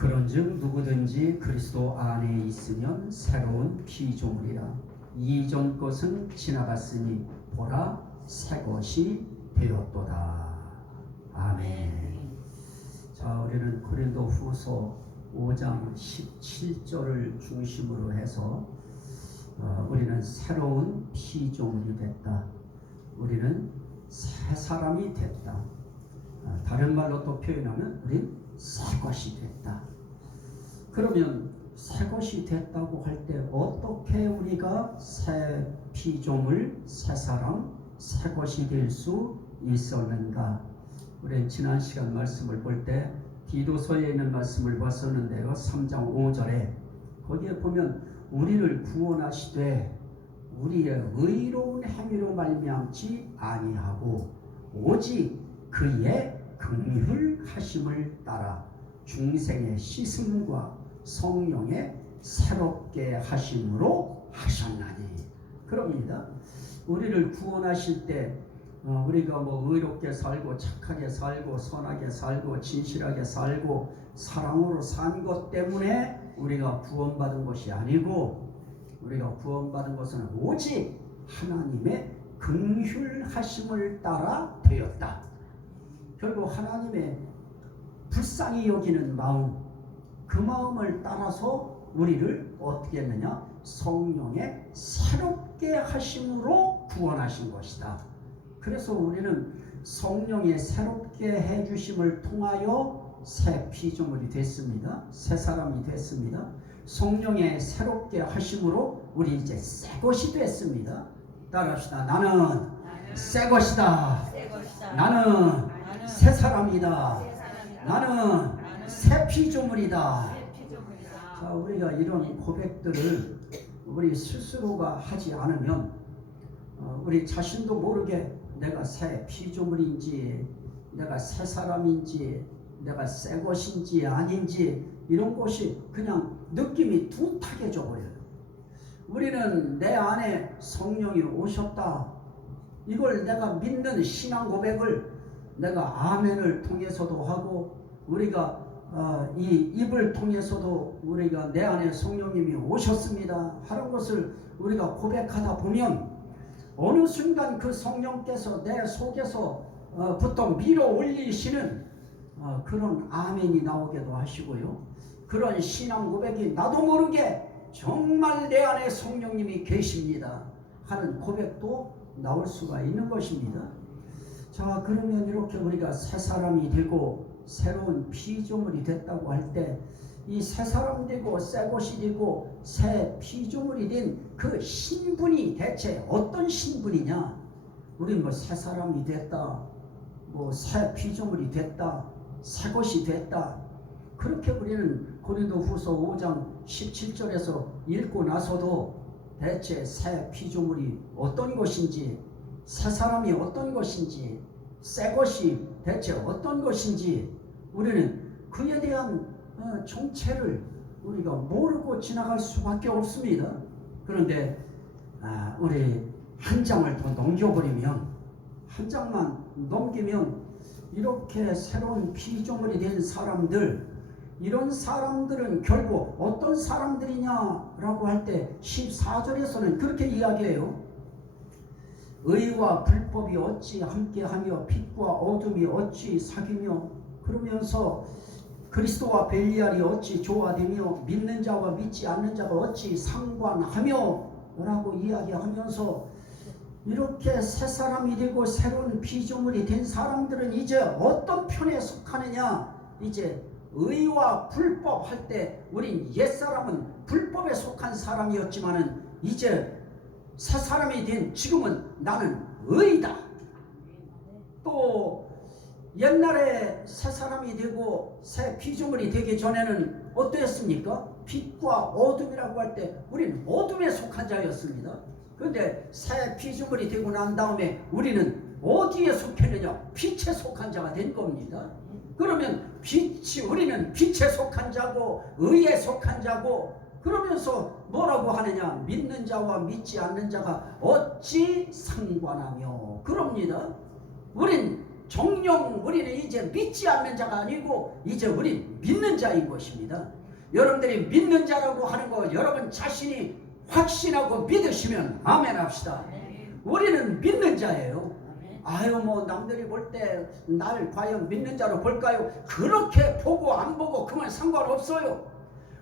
그런즉 누구든지 그리스도 안에 있으면 새로운 피조물이라. 이전 것은 지나갔으니 보라 새 것이 되었도다. 아멘. 자, 우리는 고린도후서 5장 17절을 중심으로 해서 우리는 새로운 피조물이 됐다. 우리는 새 사람이 됐다. 다른 말로 또 표현하면 우리는 새 것이 됐다. 그러면 새 것이 됐다고 할 때 어떻게 우리가 새 피조물, 새 사람, 새 것이 될 수 있었는가? 우리 지난 시간 말씀을 볼 때 디도서에 있는 말씀을 봤었는데요. 3장 5절에 거기에 보면 우리를 구원하시되 우리의 의로운 행위로 말미암지 아니하고 오직 그의 긍휼하심을 따라 중생의 씻음과 성령의 새롭게 하심으로 하셨나니. 그럽니다. 우리를 구원하실 때 우리가 의롭게 살고 착하게 살고 선하게 살고 진실하게 살고 사랑으로 산 것 때문에 우리가 구원받은 것이 아니고, 우리가 구원받은 것은 오직 하나님의 긍휼하심을 따라 되었다. 결국 하나님의 불쌍히 여기는 마음, 그 마음을 따라서 우리를 어떻게 했느냐? 성령의 새롭게 하심으로 구원하신 것이다. 그래서 우리는 성령의 새롭게 해주심을 통하여 새 피조물이 됐습니다. 새 사람이 됐습니다. 성령의 새롭게 하심으로 우리 이제 새 것이 됐습니다. 따라합시다. 나는 새 것이다. 나는 새 사람이다. 나는 새 피조물이다. 자, 우리가 이런 고백들을 우리 스스로가 하지 않으면 우리 자신도 모르게 내가 새 피조물인지, 내가 새 사람인지, 내가 새 것인지 아닌지 이런 것이 그냥 느낌이 둔탁해져 버려요. 우리는 내 안에 성령이 오셨다. 이걸 내가 믿는 신앙 고백을 내가 아멘을 통해서도 하고, 우리가 이 입을 통해서도 우리가 내 안에 성령님이 오셨습니다 하는 것을 우리가 고백하다 보면 어느 순간 그 성령께서 내 속에서부터 밀어 올리시는 그런 아멘이 나오기도 하시고요. 그런 신앙 고백이 나도 모르게 정말 내 안에 성령님이 계십니다 하는 고백도 나올 수가 있는 것입니다. 자, 그러면 이렇게 우리가 새 사람이 되고 새로운 피조물이 됐다고 할 때 이 새 사람 되고 새 것이 되고 새 피조물이 된 그 신분이 대체 어떤 신분이냐? 우리는 새 사람이 됐다, 새 피조물이 됐다, 새 것이 됐다, 그렇게 우리는 고린도후서 5장 17절에서 읽고 나서도 대체 새 피조물이 어떤 것인지, 새 사람이 어떤 것인지, 새 것이 대체 어떤 것인지 우리는 그에 대한 정체를 우리가 모르고 지나갈 수밖에 없습니다. 그런데 우리 한 장을 더 넘겨버리면, 한 장만 넘기면 이렇게 새로운 피조물이 된 사람들, 이런 사람들은 결국 어떤 사람들이냐라고 할 때 14절에서는 그렇게 이야기해요. 의와 불법이 어찌 함께하며 빛과 어둠이 어찌 사귀며, 그러면서 그리스도와 벨리알이 어찌 조화되며 믿는 자와 믿지 않는 자가 어찌 상관하며 라고 이야기하면서 이렇게 새 사람이 되고 새로운 피조물이 된 사람들은 이제 어떤 편에 속하느냐? 이제 의와 불법 할 때 우린 옛사람은 불법에 속한 사람이었지만은 이제 새 사람이 된 지금은 나는 의다. 또 옛날에 새 사람이 되고 새 피조물이 되기 전에는 어떠했습니까? 빛과 어둠이라고 할 때 우리는 어둠에 속한 자였습니다. 그런데 새 피조물이 되고 난 다음에 우리는 어디에 속했느냐? 빛에 속한 자가 된 겁니다. 그러면 우리는 빛에 속한 자고 의에 속한 자고, 그러면서 뭐라고 하느냐? 믿는 자와 믿지 않는 자가 어찌 상관하며, 그럽니다. 우린 정령 우리는 이제 믿지 않는 자가 아니고 이제 우린 믿는 자인 것입니다. 여러분들이 믿는 자라고 하는 거 여러분 자신이 확신하고 믿으시면 아멘 합시다. 우리는 믿는 자예요. 아유 뭐 남들이 볼 때 날 과연 믿는 자로 볼까요? 그렇게 보고 안 보고 그만 상관없어요.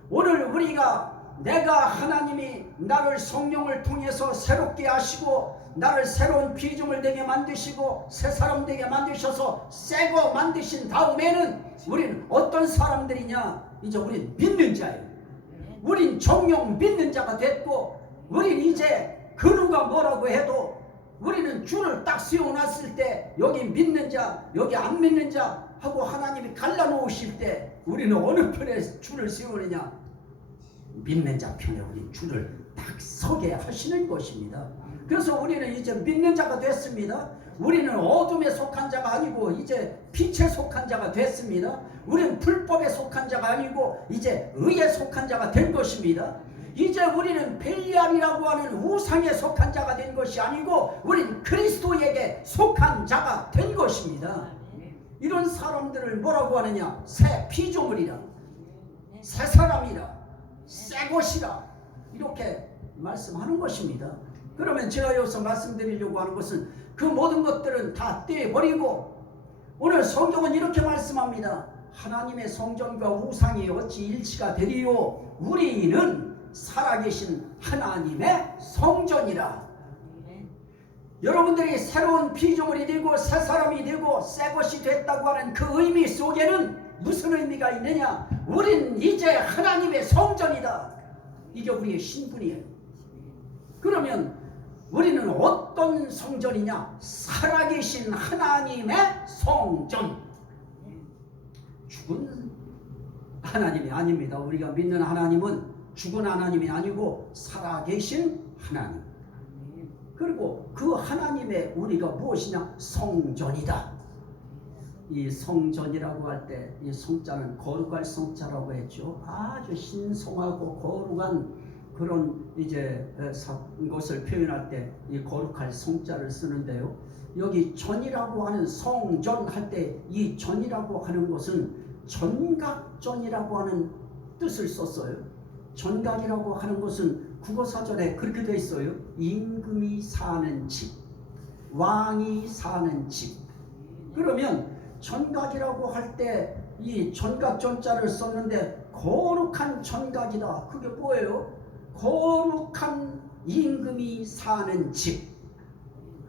오늘 우리가 내가 하나님이 나를 성령을 통해서 새롭게 하시고 나를 새로운 피조물 되게 만드시고 새 사람 되게 만드셔서 새거 만드신 다음에는 우리는 어떤 사람들이냐? 이제 우린 믿는 자예요. 우린 정령 믿는 자가 됐고 우린 이제 그 누가 뭐라고 해도 우리는 줄을 딱 세워놨을 때 여기 믿는 자 여기 안 믿는 자 하고 하나님이 갈라놓으실 때 우리는 어느 편에 줄을 세우느냐? 믿는 자 편에 우리 줄을 딱 서게 하시는 것입니다. 그래서 우리는 이제 믿는 자가 됐습니다. 우리는 어둠에 속한 자가 아니고 이제 빛에 속한 자가 됐습니다. 우리는 불법에 속한 자가 아니고 이제 의에 속한 자가 된 것입니다. 이제 우리는 벨리알이라고 하는 우상에 속한 자가 된 것이 아니고 우리는 그리스도에게 속한 자가 된 것입니다. 이런 사람들을 뭐라고 하느냐? 새 피조물이라, 새 사람이라, 새 것이라 이렇게 말씀하는 것입니다. 그러면 제가 여기서 말씀드리려고 하는 것은 그 모든 것들은 다 떼버리고 오늘 성경은 이렇게 말씀합니다. 하나님의 성전과 우상이 어찌 일치가 되리요? 우리는 살아계신 하나님의 성전이라. 여러분들이 새로운 피조물이 되고 새 사람이 되고 새 것이 됐다고 하는 그 의미 속에는 무슨 의미가 있느냐? 우린 이제 하나님의 성전이다. 이게 우리의 신분이에요. 그러면 우리는 어떤 성전이냐? 살아계신 하나님의 성전. 죽은 하나님이 아닙니다. 우리가 믿는 하나님은 죽은 하나님이 아니고 살아계신 하나님. 그리고 그 하나님의 우리가 무엇이냐? 성전이다. 이 성전이라고 할 때 이 성자는 거룩할 성자라고 했죠. 아주 신성하고 거룩한 그런 이제 것을 표현할 때 이 거룩할 성자를 쓰는데요. 여기 전이라고 하는 성전 할 때 이 전이라고 하는 것은 전각전이라고 하는 뜻을 썼어요. 전각이라고 하는 것은 국어사전에 그렇게 되어 있어요. 임금이 사는 집, 왕이 사는 집. 그러면 전각이라고 할 때 이 전각전자를 썼는데 거룩한 전각이다. 그게 뭐예요? 거룩한 임금이 사는 집.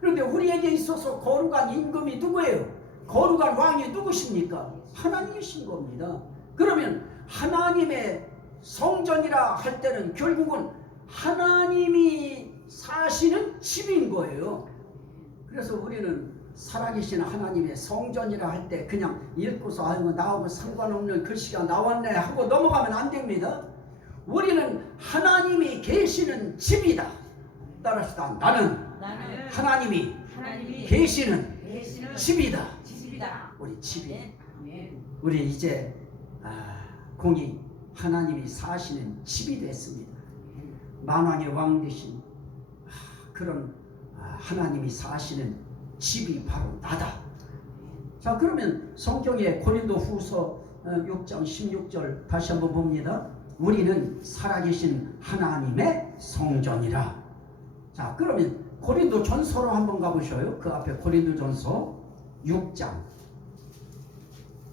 그런데 우리에게 있어서 거룩한 임금이 누구예요? 거룩한 왕이 누구십니까? 하나님이신 겁니다. 그러면 하나님의 성전이라 할 때는 결국은 하나님이 사시는 집인 거예요. 그래서 우리는 살아계신 하나님의 성전이라 할 때 그냥 읽고서 아이고 나하고 상관없는 글씨가 나왔네 하고 넘어가면 안 됩니다. 우리는 하나님이 계시는 집이다. 따라합시다. 나는 하나님이 계시는 집이다. 우리 집이. 우리 이제 공이 하나님이 사시는 집이 됐습니다. 만왕의 왕 되신 그런 하나님이 사시는 집이 바로 나다. 자, 그러면 성경의 고린도후서 6장 16절 다시 한번 봅니다. 우리는 살아계신 하나님의 성전이라. 자, 그러면 고린도전서로 한번 가보셔요. 그 앞에 고린도전서 6장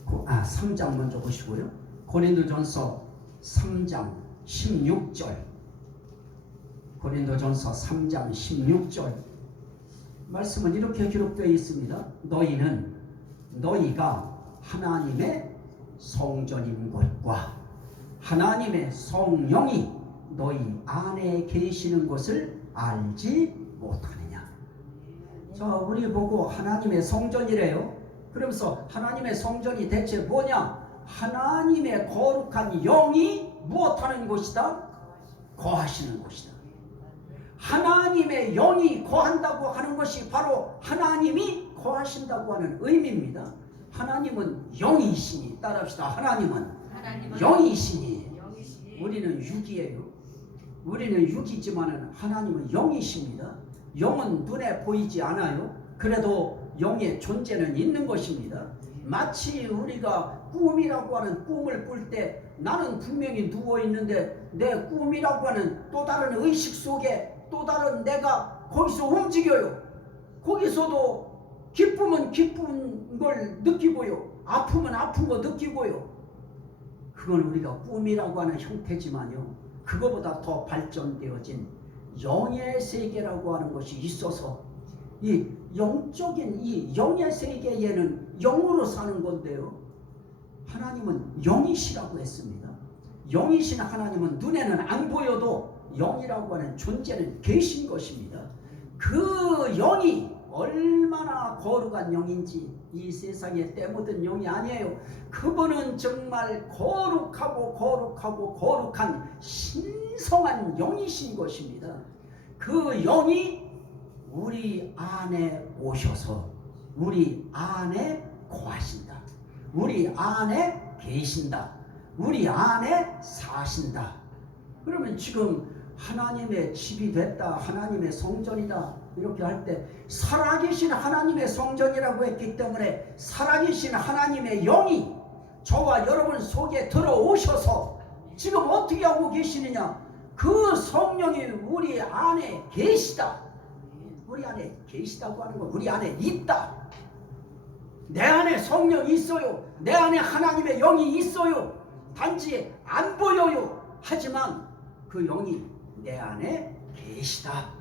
3장 먼저 보시고요. 고린도전서 3장 16절. 고린도전서 3장 16절 말씀은 이렇게 기록되어 있습니다. 너희가 하나님의 성전인 것과 하나님의 성령이 너희 안에 계시는 것을 알지 못하느냐. 자, 우리 보고 하나님의 성전이래요. 그러면서 하나님의 성전이 대체 뭐냐? 하나님의 거룩한 영이 무엇하는 곳이다? 거하시는 곳이다. 하나님의 영이 거한다고 하는 것이 바로 하나님이 거하신다고 하는 의미입니다. 하나님은 영이시니, 따라합시다. 하나님은 영이시니, 우리는 육이에요. 우리는 육이지만 하나님은 영이십니다. 영은 눈에 보이지 않아요. 그래도 영의 존재는 있는 것입니다. 마치 우리가 꿈이라고 하는 꿈을 꿀 때 나는 분명히 누워 있는데 내 꿈이라고 하는 또 다른 의식 속에 또 다른 내가 거기서 움직여요. 거기서도 기쁨은 기쁜 걸 느끼고요. 아픔은 아픈 거 느끼고요. 그건 우리가 꿈이라고 하는 형태지만요. 그거보다 더 발전되어진 영의 세계라고 하는 것이 있어서 이 영적인 이 영의 세계에는 영으로 사는 건데요. 하나님은 영이시라고 했습니다. 영이신 하나님은 눈에는 안 보여도 영이라고 하는 존재는 계신 것입니다. 그 영이 얼마나 거룩한 영인지 이 세상에 때묻은 영이 아니에요. 그분은 정말 거룩한 신성한 영이신 것입니다. 그 영이 우리 안에 오셔서 우리 안에 거하신다. 우리 안에 계신다. 우리 안에 사신다. 그러면 지금 하나님의 집이 됐다. 하나님의 성전이다. 이렇게 할 때 살아계신 하나님의 성전이라고 했기 때문에 살아계신 하나님의 영이 저와 여러분 속에 들어오셔서 지금 어떻게 하고 계시느냐? 그 성령이 우리 안에 계시다. 우리 안에 계시다고 하는 건 우리 안에 있다. 내 안에 성령이 있어요. 내 안에 하나님의 영이 있어요. 단지 안 보여요. 하지만 그 영이 내 안에 계시다.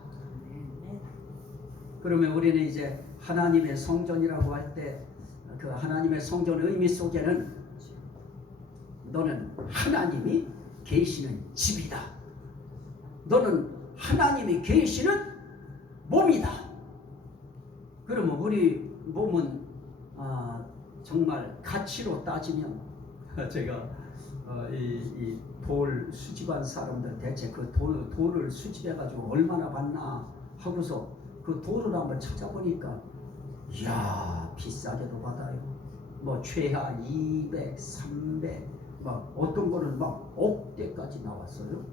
그러면 우리는 이제 하나님의 성전이라고 할 때 그 하나님의 성전 의미 속에는 너는 하나님이 계시는 집이다. 너는 하나님이 계시는 몸이다. 그러면 우리 몸은 정말 가치로 따지면 제가 이 돌 수집한 사람들 대체 그 돌을 수집해가지고 얼마나 받나 하고서 그 돌을 한번 찾아보니까 이야 비싸게도 받아요. 뭐 최하 200, 300 막 어떤 거는 막 억대까지 나왔어요.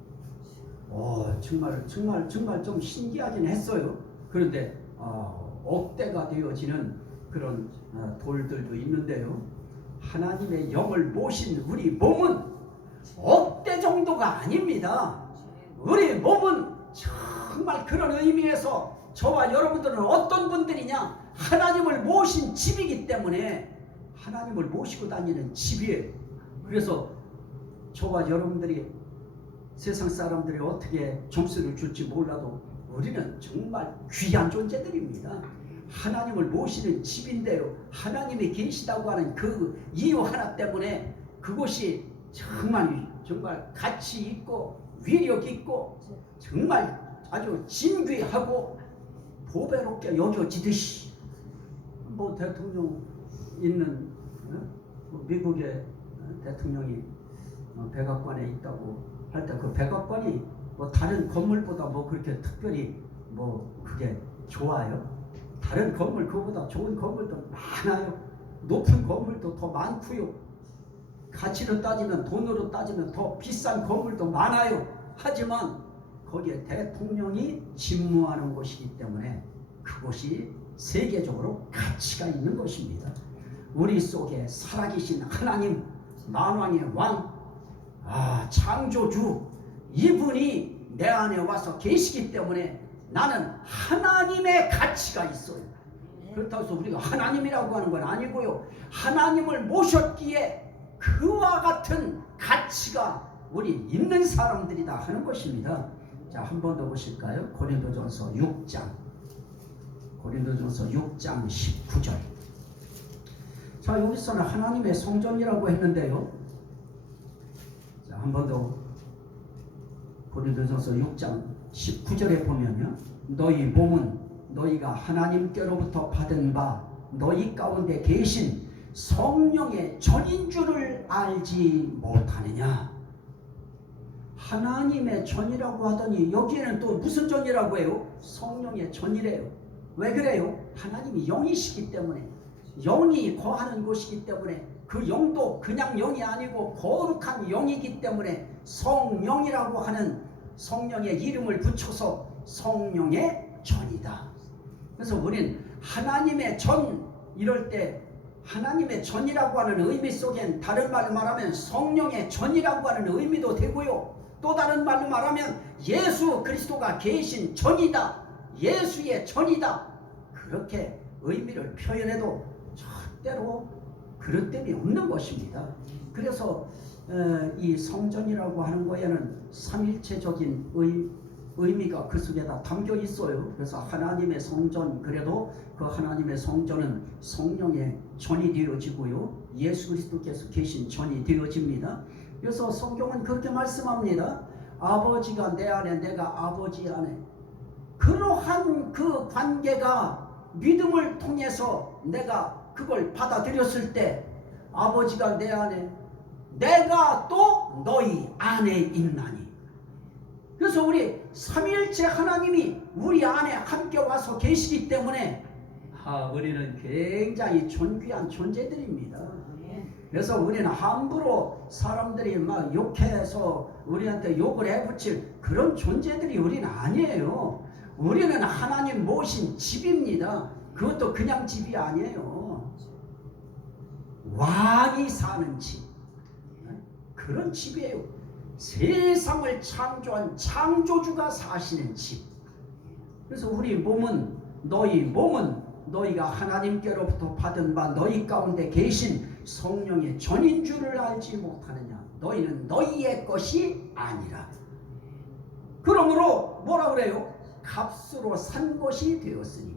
정말 좀 신기하긴 했어요. 그런데 억대가 되어지는 그런 돌들도 있는데요. 하나님의 영을 모신 우리 몸은 억대 정도가 아닙니다. 우리 몸은 정말 그런 의미에서 저와 여러분들은 어떤 분들이냐? 하나님을 모신 집이기 때문에 하나님을 모시고 다니는 집이에요. 그래서 저와 여러분들이 세상 사람들이 어떻게 점수를 줄지 몰라도 우리는 정말 귀한 존재들입니다. 하나님을 모시는 집인데요. 하나님이 계시다고 하는 그 이유 하나 때문에 그것이 정말 가치 있고 위력 있고 정말 아주 진귀하고 보배롭게 여겨지듯이 뭐 대통령 있는 미국의 대통령이 백악관에 있다고 할 때 그 백악관이 뭐 다른 건물보다 뭐 그렇게 특별히 뭐 그게 좋아요? 다른 건물 그거보다 좋은 건물도 많아요. 높은 건물도 더 많고요. 가치로 따지면 돈으로 따지면 더 비싼 건물도 많아요. 하지만 거기에 대통령이 집무하는 곳이기 때문에 그곳이 세계적으로 가치가 있는 것입니다. 우리 속에 살아계신 하나님 만왕의 왕 창조주 이분이 내 안에 와서 계시기 때문에 나는 하나님의 가치가 있어요. 그렇다고 해서 우리가 하나님이라고 하는 건 아니고요. 하나님을 모셨기에 그와 같은 가치가 우리 있는 사람들이다 하는 것입니다. 자, 한 번 더 보실까요? 고린도전서 6장 19절. 자, 여기서는 하나님의 성전이라고 했는데요. 자, 한 번 더 고린도전서 6장 19절에 보면요. 너희 몸은 너희가 하나님께로부터 받은 바 너희 가운데 계신 성령의 전인 줄을 알지 못하느냐. 하나님의 전이라고 하더니 여기에는 또 무슨 전이라고 해요? 성령의 전이래요. 왜 그래요? 하나님이 영이시기 때문에, 영이 거하는 곳이기 때문에, 그 영도 그냥 영이 아니고 거룩한 영이기 때문에 성령이라고 하는 성령의 이름을 붙여서 성령의 전이다. 그래서 우린 하나님의 전 이럴 때 하나님의 전이라고 하는 의미 속엔 다른 말로 말하면 성령의 전이라고 하는 의미도 되고요. 또 다른 말로 말하면 예수 그리스도가 계신 전이다. 예수의 전이다. 그렇게 의미를 표현해도 절대로 그릇됨이 없는 것입니다. 그래서 이 성전이라고 하는 거에는 삼일체적인 의미가 그 속에다 담겨 있어요. 그래서 하나님의 성전, 그래도 그 하나님의 성전은 성령의 전이 되어지고요. 예수 그리스도께서 계신 전이 되어집니다. 그래서 성경은 그렇게 말씀합니다. 아버지가 내 안에, 내가 아버지 안에. 그러한 그 관계가 믿음을 통해서 내가 그걸 받아들였을 때 아버지가 내 안에, 내가 또 너희 안에 있나니. 그래서 우리 삼위일체 하나님이 우리 안에 함께 와서 계시기 때문에 우리는 굉장히 존귀한 존재들입니다. 그래서 우리는 함부로 사람들이 막 욕해서 우리한테 욕을 해붙일 그런 존재들이 우리는 아니에요. 우리는 하나님 모신 집입니다. 그것도 그냥 집이 아니에요. 왕이 사는 집. 그런 집이에요. 세상을 창조한 창조주가 사시는 집. 그래서 우리 몸은, 너희 몸은 너희가 하나님께로부터 받은 바 너희 가운데 계신 성령의 전인 줄을 알지 못하느냐. 너희는 너희의 것이 아니라. 그러므로 뭐라 그래요? 값으로 산 것이 되었으니.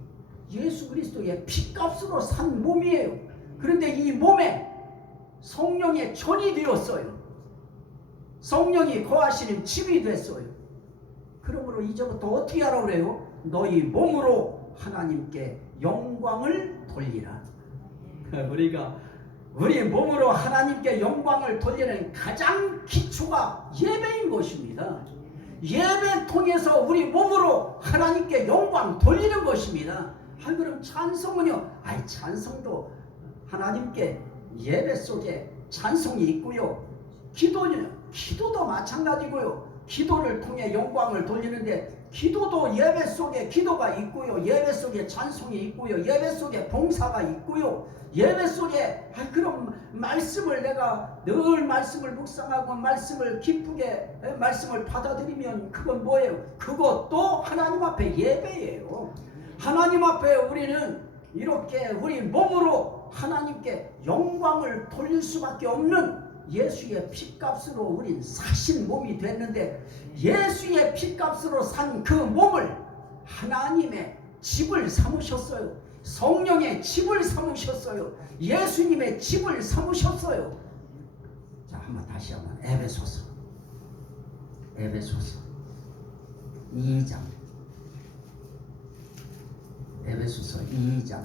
예수 그리스도의 피값으로 산 몸이에요. 그런데 이 몸에 성령의 전이 되었어요. 성령이 거하시는 집이 됐어요. 그러므로 이제부터 어떻게 하라고 그래요? 너희 몸으로 하나님께 영광을 돌리라. 우리 몸으로 하나님께 영광을 돌리는 가장 기초가 예배인 것입니다. 예배 통해서 우리 몸으로 하나님께 영광 돌리는 것입니다. 그럼 찬송은요? 찬송도 하나님께 예배 속에 찬송이 있고요. 기도도 마찬가지고요. 기도를 통해 영광을 돌리는데 기도도 예배 속에 기도가 있고요. 예배 속에 찬송이 있고요. 예배 속에 봉사가 있고요. 예배 속에 그런 말씀을 내가 늘 말씀을 묵상하고 말씀을 기쁘게 말씀을 받아들이면 그건 뭐예요? 그것도 하나님 앞에 예배예요. 하나님 앞에 우리는 이렇게 우리 몸으로 하나님께 영광을 돌릴 수밖에 없는 예수의 피값으로 우린 사신 몸이 됐는데 예수의 피값으로 산 그 몸을 하나님의 집을 삼으셨어요. 성령의 집을 삼으셨어요. 예수님의 집을 삼으셨어요. 자, 다시 한번 에베소서 2장 에베소서 2장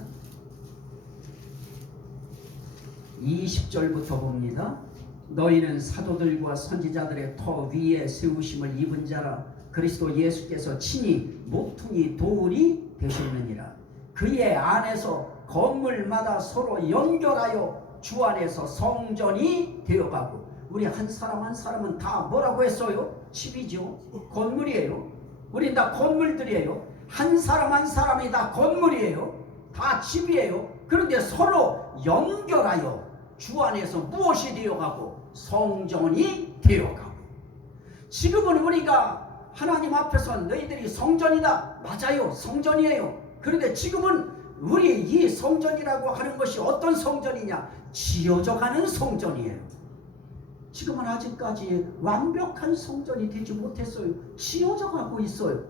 20절부터 봅니다. 너희는 사도들과 선지자들의 터 위에 세우심을 입은 자라. 그리스도 예수께서 친히 모퉁이 돌이 되셨느니라. 그의 안에서 건물마다 서로 연결하여 주 안에서 성전이 되어가고. 우리 한 사람 한 사람은 다 뭐라고 했어요? 집이죠. 건물이에요. 우린 다 건물들이에요. 한 사람 한 사람이 다 건물이에요. 다 집이에요. 그런데 서로 연결하여 주 안에서 무엇이 되어가고? 성전이 되어가고. 지금은 우리가 하나님 앞에서 너희들이 성전이다. 맞아요. 성전이에요. 그런데 지금은 우리 이 성전이라고 하는 것이 어떤 성전이냐? 지어져가는 성전이에요. 지금은 아직까지 완벽한 성전이 되지 못했어요. 지어져가고 있어요.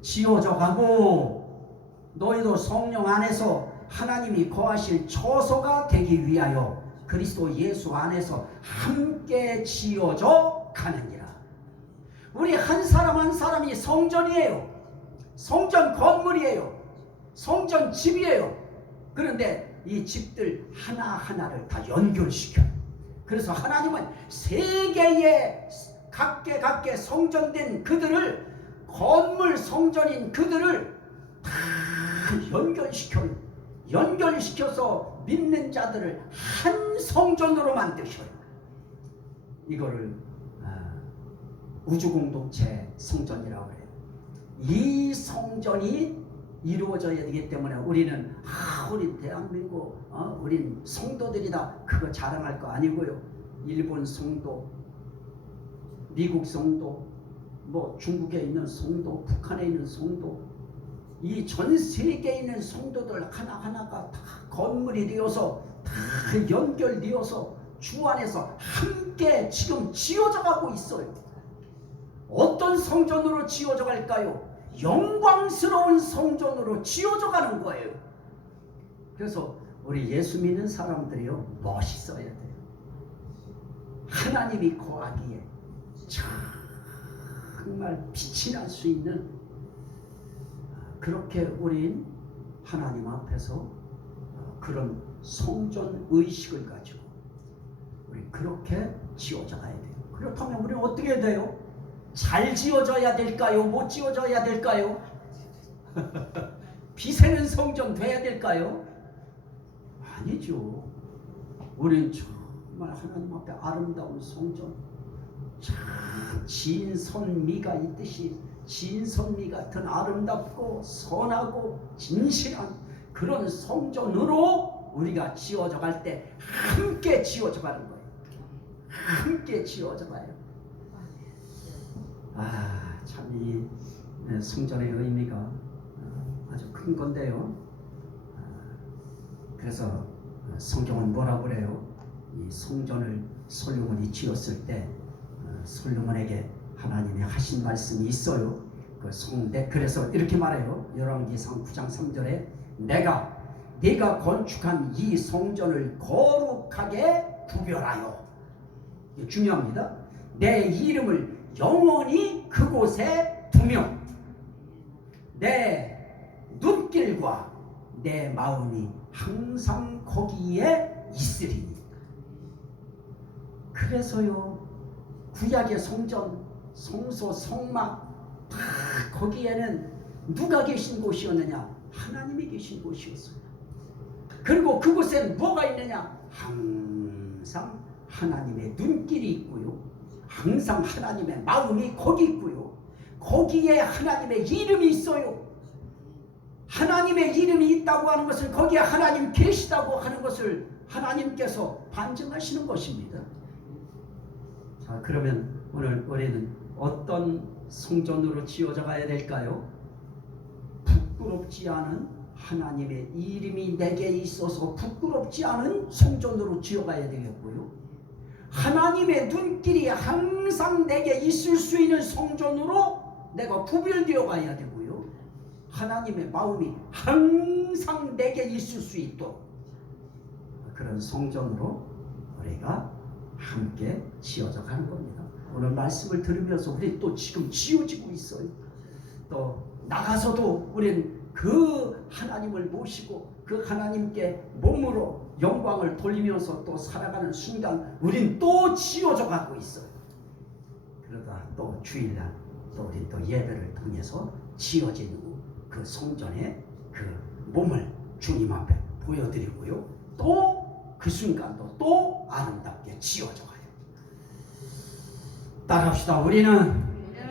지어져가고 너희도 성령 안에서 하나님이 거하실 처소가 되기 위하여 그리스도 예수 안에서 함께 지어져 가느니라. 우리 한 사람 한 사람이 성전이에요. 성전 건물이에요. 성전 집이에요. 그런데 이 집들 하나하나를 다 연결시켜요. 그래서 하나님은 세계에 각계 성전된 그들을, 건물 성전인 그들을 다 연결시켜요. 연결시켜서 믿는 자들을 한 성전으로 만드셔요. 이거를 우주공동체 성전이라고 해요. 이 성전이 이루어져야 되기 때문에 우리는 우리 대한민국 우린 성도들이다 그거 자랑할 거 아니고요. 일본 성도, 미국 성도, 뭐 중국에 있는 성도, 북한에 있는 성도, 이 전 세계에 있는 성도들 하나하나가 다 건물이 되어서 다 연결되어서 주 안에서 함께 지금 지어져 가고 있어요. 어떤 성전으로 지어져 갈까요? 영광스러운 성전으로 지어져 가는 거예요. 그래서 우리 예수 믿는 사람들이요 멋있어야 돼요. 하나님이 거하기에 정말 빛이 날 수 있는 그렇게 우린 하나님 앞에서 그런 성전 의식을 가지고 우리 그렇게 지어져 가야 돼요. 그렇다면 우리는 어떻게 해야 돼요? 잘 지어져야 될까요? 못 지어져야 될까요? 비새는 성전 돼야 될까요? 아니죠. 우리는 정말 하나님 앞에 아름다운 성전, 참 진선미가 있듯이 진선미 같은 아름답고 선하고 진실한 그런 성전으로 우리가 지어져 갈 때 함께 지어져 가는 거예요. 함께 지어져 가요. 참 이 성전의 의미가 아주 큰 건데요. 그래서 성경은 뭐라고 그래요? 이 성전을 솔로몬이 지었을 때 솔로몬에게 하나님이 하신 말씀이 있어요. 그래서 이렇게 말해요. 열왕기상 9장 3절에 네가 건축한 이 성전을 거룩하게 구별하여, 이게 중요합니다. 내 이름을 영원히 그곳에 두며 내 눈길과 내 마음이 항상 거기에 있으리니. 그래서요 구약의 성전, 성소, 성막 다 거기에는 누가 계신 곳이었느냐? 하나님이 계신 곳이었어요. 그리고 그곳엔 뭐가 있느냐? 항상 하나님의 눈길이 있고요, 항상 하나님의 마음이 거기 있고요, 거기에 하나님의 이름이 있어요. 하나님의 이름이 있다고 하는 것을, 거기에 하나님 계시다고 하는 것을 하나님께서 반증하시는 것입니다. 자, 그러면 오늘 우리는 어떤 성전으로 지어져 가야 될까요? 부끄럽지 않은 하나님의 이름이 내게 있어서 부끄럽지 않은 성전으로 지어가야 되겠고요, 하나님의 눈길이 항상 내게 있을 수 있는 성전으로 내가 구별되어 가야 되고요, 하나님의 마음이 항상 내게 있을 수 있도록 그런 성전으로 우리가 함께 지어져 가는 겁니다. 오늘 말씀을 들으면서 우리 또 지금 지어지고 있어요. 또 나가서도 우리는 그 하나님을 모시고 그 하나님께 몸으로 영광을 돌리면서 또 살아가는 순간 우린 또 지어져 가고 있어요. 그러다 또 주일날 또 우리 또 예배를 통해서 지어지는 그 성전의 그 몸을 주님 앞에 보여드리고요, 또 그 순간도 또 아름답게 지어져 가요. 따라합시다. 우리는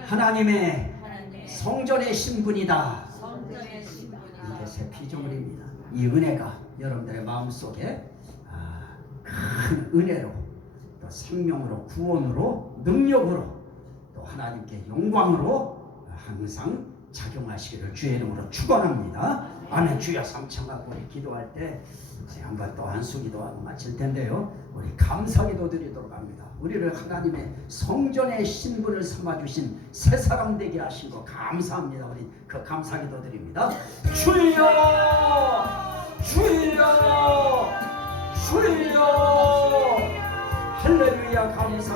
하나님의 성전의 신분이다. 이게 새 피조물입니다. 이 은혜가 여러분들의 마음속에 큰 은혜로, 또 생명으로, 구원으로, 능력으로, 또 하나님께 영광으로 항상 작용하시기를 주의 이름으로 축원합니다. 아멘. 주여 삼창하고 우리 기도할 때 한번 또 안수기도하고 마칠 텐데요, 우리 감사기도 드리도록 합니다. 우리를 하나님의 성전의 신분을 삼아주신 새 사람 되게 하신 거 감사합니다. 우리 그 감사기도 드립니다. 주여 주여 주여 할렐루야. 감사